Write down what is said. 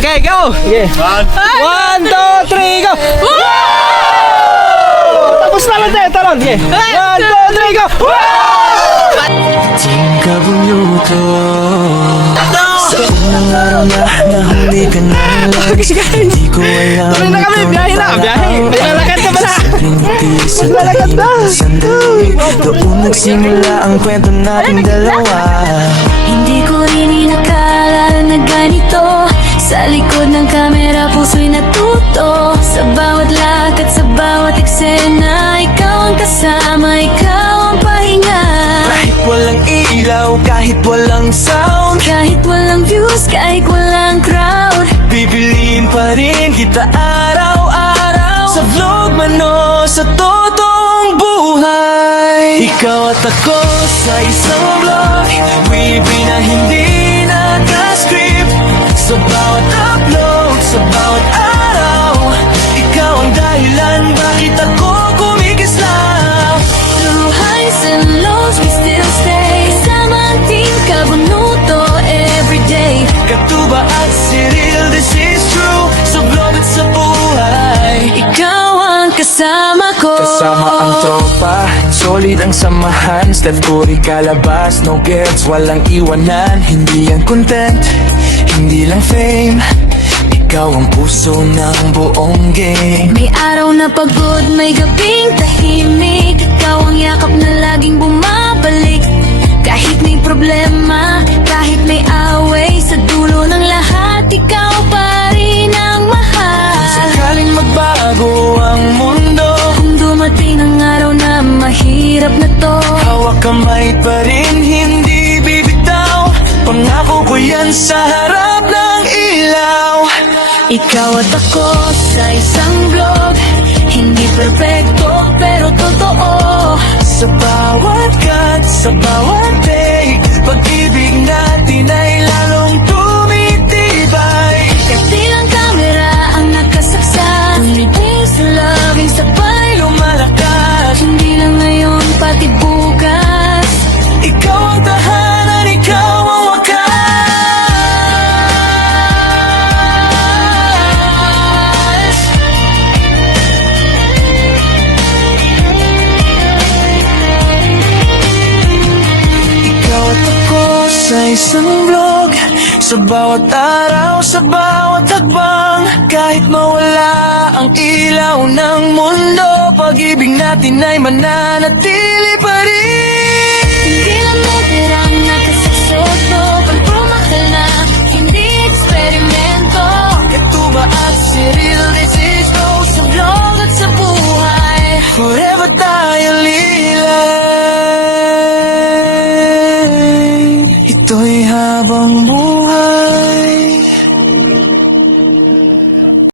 Okay, go! Sige. 1, 2, 3, go! Tapos na lang tayo, talon. Sige. 1, 2, 3, go! Sa unang araw na nahuli ka na lagi, hindi ko alam. Tuloy na kami, biyahe na, biyahe. Maglalakad ka ba na? Maglalakad na. Doon nagsimula ang kwento nating dalawa. Hindi ko rin inakala na ganito. Sa likod ng kamera, puso'y natuto. Sa bawat lakad, sa bawat eksena, ikaw ang kasama, ikaw ang pahinga. Kahit walang ilaw, kahit walang sound, Kahit walang views, kahit walang crowd, pipiliin pa rin kita araw-araw. Sa vlog man o sa totoong buhay, ikaw at ako sa isang vlog, weaving na hindi naka-script. Sa bawat upload, sa bawat araw, ikaw ang dahilan bakit ako kumikislaw. through highs and lows, we still stay. Sama ang team Kabunuto everyday. Katuba at Cyril, this is true. Sa vlog at sa buhay, Ikaw ang kasama ko. kasama ang tropa, solid ang samahan. Steph Curry kalabas, no gets, walang iwanan. Hindi yan content, hindi lang fame, ikaw ang puso ng buong game. May araw na pagod, may gabing tahimik. Ikaw ang yakap na laging bumabalik. Kahit may problema, kahit may away, sa dulo ng lahat, ikaw pa rin ang mahal. Sakaling magbago ang mundo, Kung dumating ang araw na mahirap na to, hawak kamay pa rin, hindi bibitaw. Pangako ko yan sa harap ng ilaw. ikaw at ako sa isang vlog. Hindi perfecto pero totoo. Sa bawat cut, sa bawat take, pag-ibig natin ay lalong tumitibay. Kasi lang kamera ang nakasaksak, tumiting sa loving sabay Lumalakas, Hindi lang ngayon, pati bukas. ikaw ang tahanan, ikaw ang wakas. Ikaw at ako sa isang vlog, sa bawat araw, sa bawat hakbang. Kahit mawala ang ilaw ng mundo, pag-ibig natin ay mananatili pa rin. Hindi lang veteran nakasaksoto, pagpumahal na hindi eksperimento. Katuba at Cyril, this is go. Sa vlog at sa buhay, Forever tayo lilay. Ito'y habang buhay.